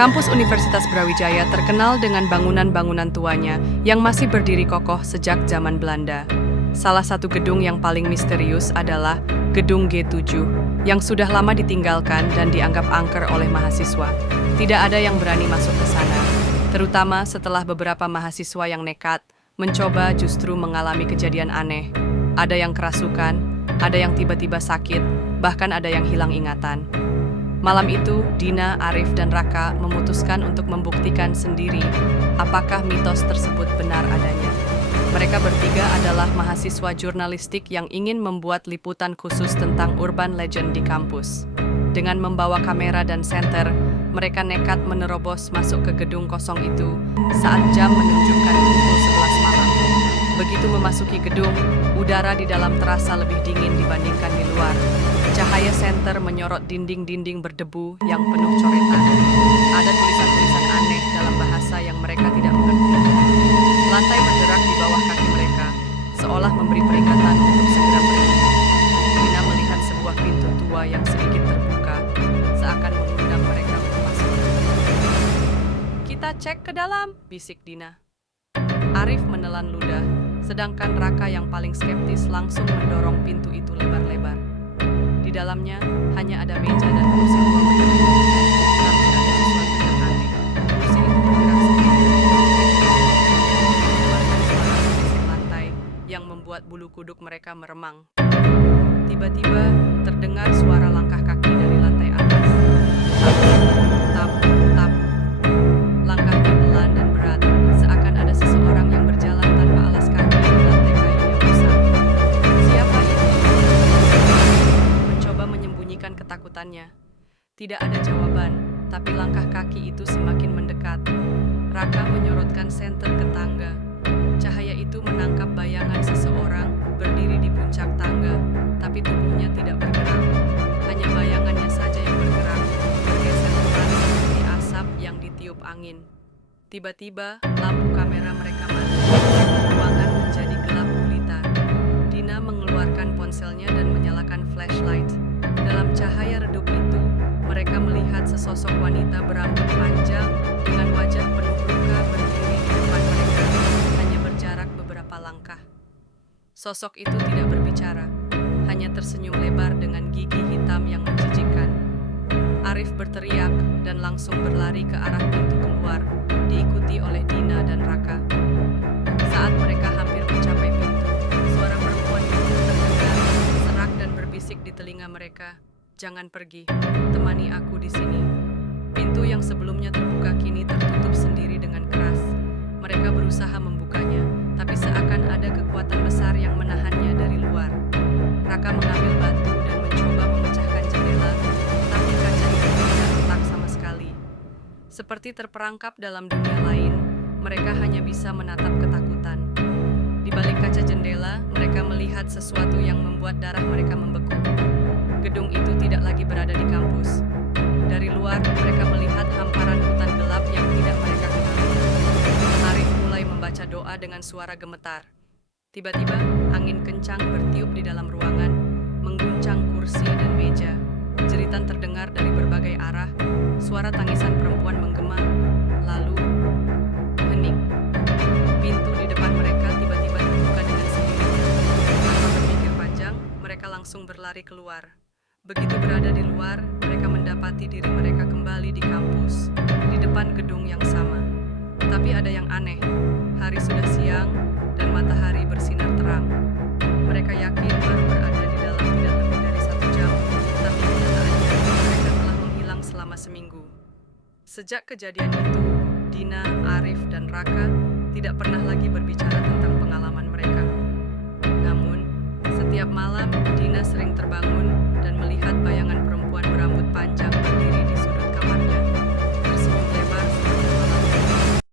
Kampus Universitas Brawijaya terkenal dengan bangunan-bangunan tuanya yang masih berdiri kokoh sejak zaman Belanda. Salah satu gedung yang paling misterius adalah Gedung G7, yang sudah lama ditinggalkan dan dianggap angker oleh mahasiswa. Tidak ada yang berani masuk ke sana, terutama setelah beberapa mahasiswa yang nekat mencoba justru mengalami kejadian aneh. Ada yang kerasukan, ada yang tiba-tiba sakit, bahkan ada yang hilang ingatan. Malam itu, Dina, Arif, dan Raka memutuskan untuk membuktikan sendiri apakah mitos tersebut benar adanya. Mereka bertiga adalah mahasiswa jurnalistik yang ingin membuat liputan khusus tentang urban legend di kampus. Dengan membawa kamera dan senter, mereka nekat menerobos masuk ke gedung kosong itu saat jam menunjukkan pukul 11 malam. Begitu memasuki gedung, udara di dalam terasa lebih dingin dibandingkan di luar. Cahaya senter menyorot dinding-dinding berdebu yang penuh coretan. Ada tulisan-tulisan aneh dalam bahasa yang mereka tidak mengerti. Lantai bergerak di bawah kaki mereka, seolah memberi peringatan untuk segera pergi. Dina melihat sebuah pintu tua yang sedikit terbuka, seakan mengundang mereka untuk masuk. "Kita cek ke dalam," bisik Dina. Arif menelan ludah, sedangkan Raka yang paling skeptis langsung mendorong pintu itu lebar-lebar. Di dalamnya hanya ada meja dan kursi tua berdiri, tapi ada sesuatu yang aneh. Kursi itu bergerak sendiri, mengeluarkan suara berisik lantai yang membuat bulu kuduk mereka meremang. Tiba-tiba terdengar suara langkah kaki dari lantai atas. Tap, tap. Langkahnya pelan dan berat, seakan ada seseorang yang berjalan tanpa alas kaki di lantai kayu yang usang. Siapa itu? Mencoba menyembunyikan ketakutannya. Tidak ada jawaban, tapi langkah kaki itu semakin mendekat. Raka menyorotkan senter ke tangga. Cahaya itu menangkap bayangan seseorang berdiri di puncak tangga, tapi tubuhnya tidak bergerak. Hanya bayangannya saja yang bergerak, bergeser pelan seperti asap yang ditiup angin. Tiba-tiba, lampu kamera mereka mati. Ruangan menjadi gelap gulita. Dina mengeluarkan ponselnya dan menyalakan flashlight. Dalam cahaya redup itu, mereka melihat sesosok wanita berambut panjang dengan wajah penuh luka berdiri di depan mereka, hanya berjarak beberapa langkah. Sosok itu tidak berbicara, hanya tersenyum lebar dengan gigi hitam yang menjijikkan. Arif berteriak dan langsung berlari ke arah pintu keluar, diikuti oleh Dina dan Raka. Saat mereka hampir mencapai pintu, suara perempuan itu terdengar serak dan berbisik di telinga mereka, "Jangan pergi, temani aku di sini." Pintu yang sebelumnya terbuka kini tertutup sendiri dengan keras. Mereka berusaha membukanya, tapi seakan ada kekuatan besar yang menahannya dari luar. Raka mengambil batu dan mencoba memecahkan jendela, tapi kaca itu tidak retak sama sekali. Seperti terperangkap dalam dunia lain, mereka hanya bisa menatap ketakutan. Di balik kaca jendela, mereka melihat sesuatu yang membuat darah mereka membeku. Gedung itu tidak lagi berada di kampus. Dari luar, mereka melihat hamparan hutan gelap yang tidak mereka kenali. Arif mulai membaca doa dengan suara gemetar. Tiba-tiba, angin kencang bertiup di dalam ruangan, mengguncang kursi dan meja. Jeritan terdengar dari berbagai arah, suara tangisan perempuan menggema, lalu hening. Pintu di depan mereka tiba-tiba terbuka dengan sendirinya. Tanpa berpikir panjang, mereka langsung berlari keluar. Begitu berada di luar, mereka mendapati diri mereka kembali di kampus, di depan gedung yang sama. Tapi ada yang aneh, hari sudah siang dan matahari bersinar terang. Mereka yakin baru berada di dalam tidak lebih dari 1 jam, tapi kenyataannya mereka telah menghilang selama seminggu. Sejak kejadian itu, Dina, Arif, dan Raka tidak pernah lagi berbicara tentang pengalaman mereka. Namun, setiap malam Dina sering terbangun dan melihat bayangan perempuan berambut panjang berdiri